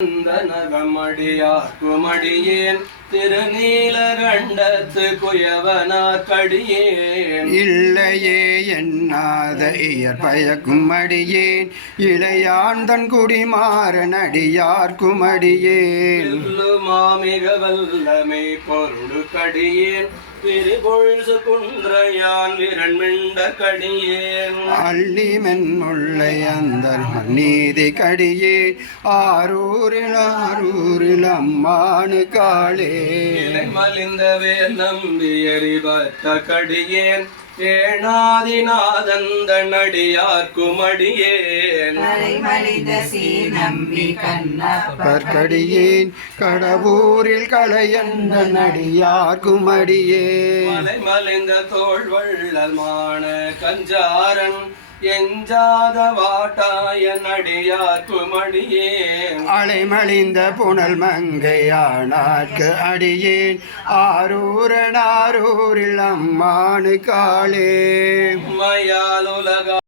நகமடியார்க்குமடியேன் திருநீலகண்டத்து குயவனாக்கடியேன் இல்லையே எண்ணாத இயற் பயக்கும் அடியேன் இளையாந்தன் குடிமாறன் அடியார்க்குமடியேன் மாமிக வல்லமை பொருளுக்கடியேன் பிரிபொழுசு குன்றையான் விரண்மிண்ட கடியேன் அள்ளி மென்முல்லை அந்தர் நீதி கடியேன் ஆரூரில் அம்மானு காளே மலிந்த வேல் நம்பி எரிபத்த கடியேன் ஏனாதிநாதந்த நடியார்க்குமடியேன் கடியேன் கடவுரில் களையந்த நடியார்க்குமடியேன் மலை மலிந்த தோள்வள்ளல்மான கஞ்சாரன் எஞ்சாத வாட்டாய நடியார்க்குமடியேன் அலைமலிந்த புனல் மங்கையானார்க்கு அடியேன் ஆரூரில் அம்மானு காளே மயால் உலக